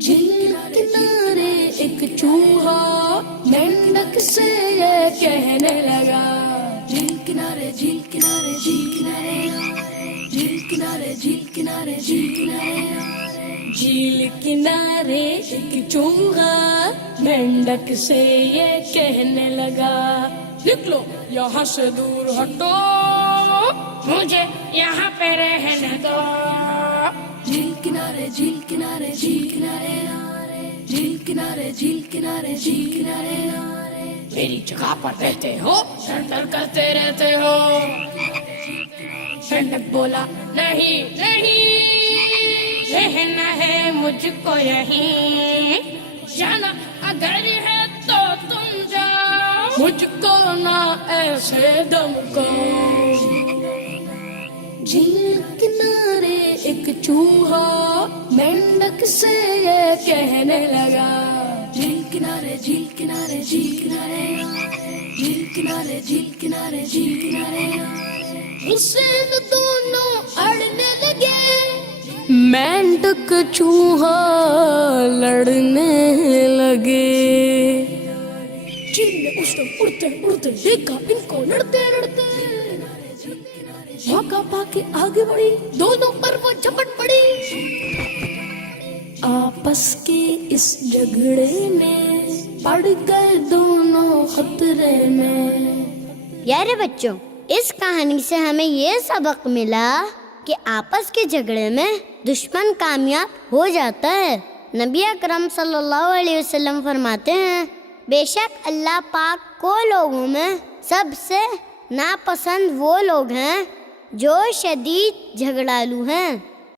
جھیل کنارے ایک چوہا مینڈک سے یہ کہنے لگا، جھیل کنارے جھیل کنارے جھیل کنارے جھیل کنارے جھیل کنارے جھیل کنارے جھیل کنارے ایک چوہا مینڈک سے یہ کہنے لگا، نکلو یہاں سے دور ہٹو، مجھے یہاں پہ رہنے دو۔ جھیل کنارے جھیل کنارے جھیل کنارے جھیل کنارے جھیل کنارے جھیل کنارے میری جگہ پر رہتے ہو، سرندر کرتے رہتے ہو۔ مینڈک بولا، نہیں نہیں، رہنا ہے مجھ کو یہیں، جانا اگر ہے تو تم جاؤ، مجھ کو نہ ایسے دم کو۔ جھیل کنارے ایک چوہا مینڈک سے یہ کہنے لگا، جھیل کنارے جھیل کنارے جھیل کنارے جھیل کنارے جھیل کنارے جھیل کنارے اسے دونوں اڑنے لگے، مینڈک چوہا لڑنے لگے۔ جھیل میں اس نے اڑتے اڑتے دیکھا ان کو لڑتے لڑتے، موقع پا کے آگے بڑھی، دونوں پر وہ جھپٹ پڑی۔ آپس کے اس جھگڑے میں پڑ گئے دونوں خطرے میں۔ پیارے بچوں، اس کہانی سے ہمیں یہ سبق ملا کہ آپس کے جھگڑے میں دشمن کامیاب ہو جاتا ہے۔ نبی اکرم صلی اللہ علیہ وسلم فرماتے ہیں، بے شک اللہ پاک کو لوگوں میں سب سے ناپسند وہ لوگ ہیں جو شدید جھگڑالو ہیں۔